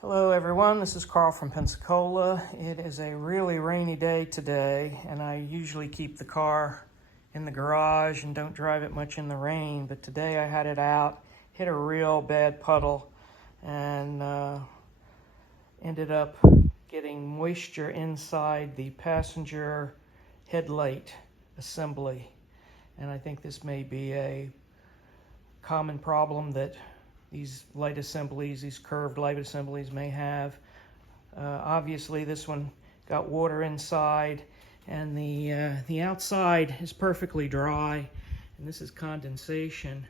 Hello everyone, this is Carl from Pensacola. It is a really rainy day today, and I usually keep the car in the garage and don't drive it much in the rain, but today I had it out, hit a real bad puddle, and ended up getting moisture inside the passenger headlight assembly. And I think this may be a common problem that these light assemblies, these curved light assemblies may have. Obviously this one got water inside, and the outside is perfectly dry, and this is condensation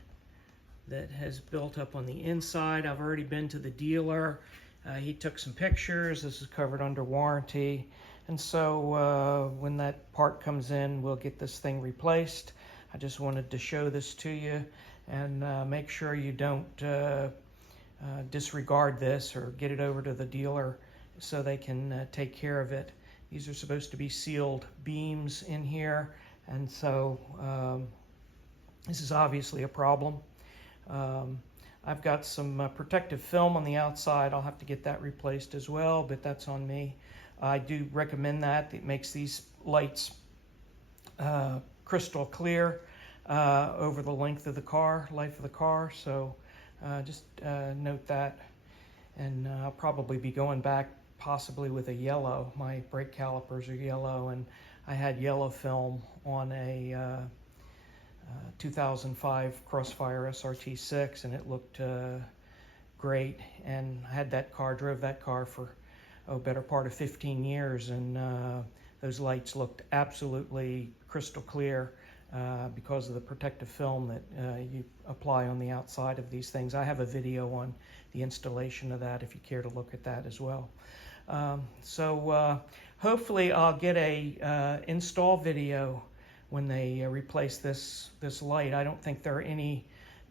that has built up on the inside. I've already been to the dealer. He took some pictures. This is covered under warranty, and so when that part comes in, we'll get this thing replaced. I just wanted to show this to you and make sure you don't disregard this or get it over to the dealer so they can take care of it. These are supposed to be sealed beams in here, and so this is obviously a problem. I've got some protective film on the outside. I'll have to get that replaced as well, but that's on me. I do recommend that. It makes these lights crystal clear over the length of the car, life of the car. So just note that. And I'll probably be going back possibly with a yellow. My brake calipers are yellow, and I had yellow film on a 2005 Crossfire SRT6, and it looked great. And I had that car, drove that car for better part of 15 years, and those lights looked absolutely crystal clear because of the protective film that you apply on the outside of these things. I have a video on the installation of that if you care to look at that as well. So hopefully I'll get a install video when they replace this light. I don't think there are any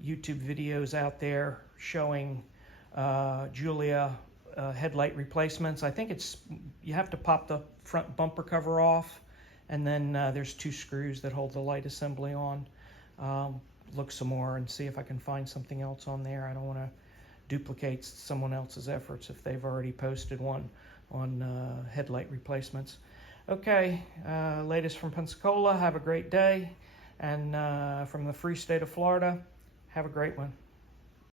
YouTube videos out there showing Giulia headlight replacements. I think you have to pop the front bumper cover off, and then there's two screws that hold the light assembly on. Look some more and see if I can find something else on there. I don't want to duplicate someone else's efforts if they've already posted one on headlight replacements. Okay, latest from Pensacola. Have a great day. And from the free state of Florida, have a great one.